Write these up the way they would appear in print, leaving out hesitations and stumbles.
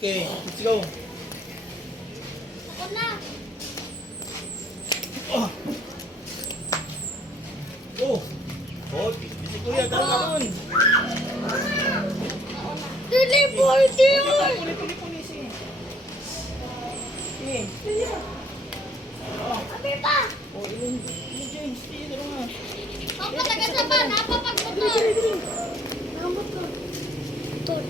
Okay, let's go. Ako na. Oh. Oh. Oh, bisi kuya, galon. Deliver yun! Puli, sige. Sige. Sabi pa! Oh, ini James, sige, dalo nga. Papatagal sa ba? Napapagmotor! Nambot ko. Tol.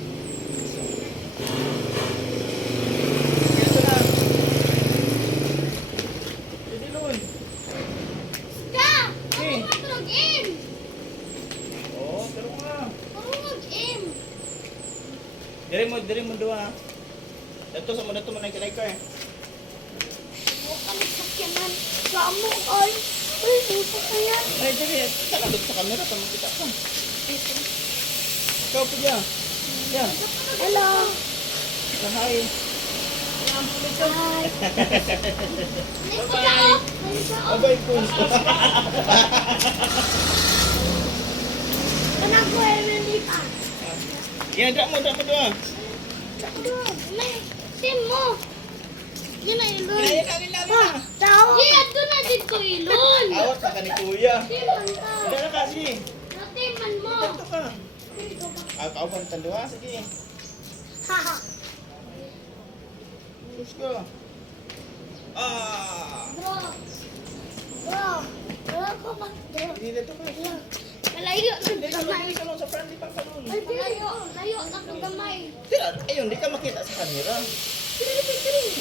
Ito na. Dilon. Ka! Eh. Ako nga turog-in! Oh, dalo nga. Turog-in! Diri mo dua. Dato sa mo dato man naik car. Huwag kami sakyanan. Lamo ay! Ay, ito ka yan. Ay, diri, takalot sa camera tamo kita pa. Ikaw pa diya. Yan. Hello! Hi. Hi! Nito ka o! Nito ka o! Abay po. Kanang ko ay nandita. Yan, dra mo dua. May sim mo. Yun na ilon. Ay, lagi. Tao. Iya, doon na din ko ilon. Awat sa kani kuya. Simon ka. Dara kasi. Natiman mo. Dito ka. Kauban tandua sige. Haha. Let's go. Ah. Bro. Bro. Bro ko man. Bro. Hindi dito ka. Kalayo na Dito gamay. ka sa friendly pa ka doon. Ay, layo. Layo na kang gamay. Ayun, di ka makita sa camera.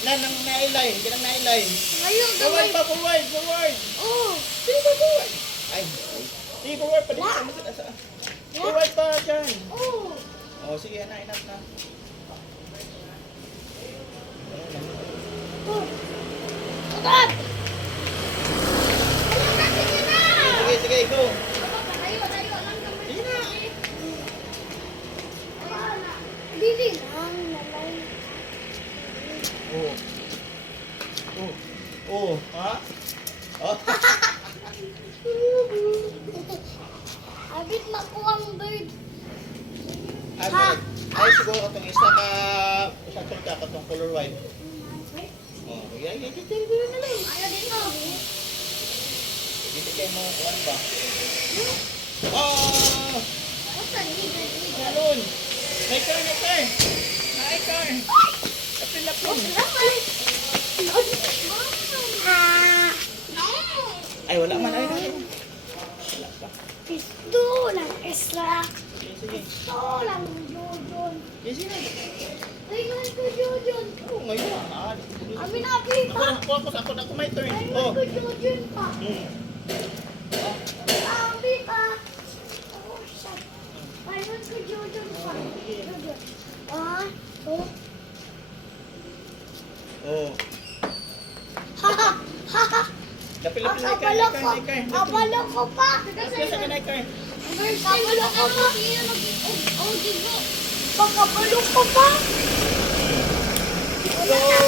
Nanang na-line, kinang na-line. Layo gamay. Forward. Oh. Sino ba forward? Ay, sige forward pa din sa makita sa. Forward pa dyan. Oh. Oh, sige, enough na. Oh. Agad. Alam natin yun na. Sige, go. Layo lang gamay. Sige na. Dili lang. Nalay. Oh. Oh, ha? Oh. Abit makuwang bird. Ay, siguro katong isa tol ka katong color white. Oh, yan na lang. Ayaw din mo. Dito kayo mo kuan ba? Oh! Basta ligan. Galon! May car! Lapin! Salamat. Ay, wala man. Ay, wala pa. Pisto lang extra. Sige. Pisto lang jojon. Sige. Ay, man ko jojon. Oh, ngayon. Amin na pita. Ako may turn. Ay, Oh. man ko jojon pa. Hmm. Sabi pa. Oh, shit. Ay, man ko jojon pa. Jojon. Ah, oh. Oh. Haha. Haha. Lapin na Kabalo ko. car. Kabalo ko pa. Kasi ka na car. Kabalo ko pa. Oh, digo. Pagkabalo ko pa. Wala na.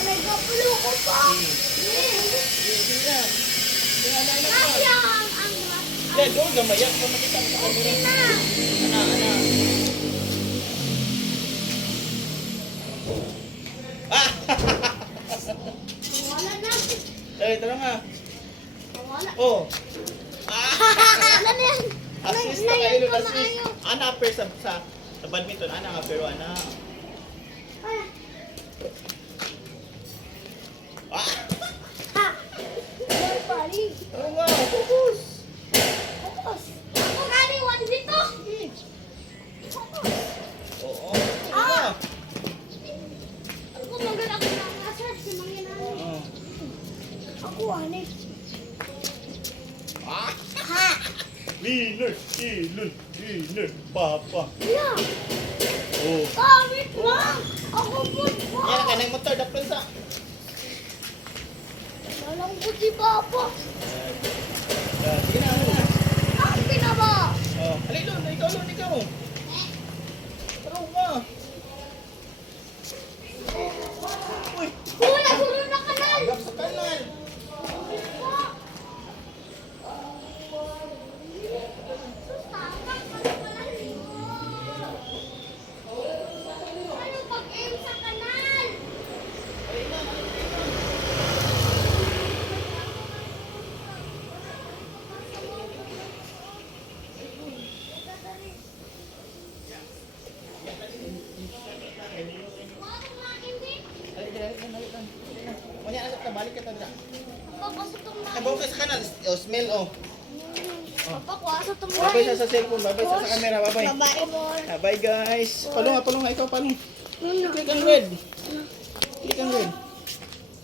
Nagkabalo ko pa. Sige na. Kasi ang Dahil doon gamayak pa makita sa camera. na. Ana. Ah! Wala na. Eh, tara nga. Wala. Oh. Ah! Wala na yan. Assist na kayo, assist. Ana per sa badminton, ana nga pero ana. Ay. Ah! Ha. Ay, pari. Tara nga, focus. Focus. Ako gani, one dito. Focus. Oo. Ah! Ako maganda ako ng asad si Manginano. Oh. Ako anit. Ah! Ha. Winner, papa. Yeah. Oh. Kawit lang. Ako po. Yan ka ng motor dapat sa. Walang ko si Papa. Sige na, ano na. Ate na ba? Oh, halika doon, ikaw. Tara nga. Uy, Wala, sunod na kanal. agap sa kanan. Ano pag-aim sa balik kita dira. Papa, sa itong Ay, bawa ka sa kanan. Oh, smell, oh. Papa, kuha sa itong Babay sa cellphone, babay sa camera, babay. Babae mo. Bye guys. Palong, ikaw palong. Click ang red. Click ang red.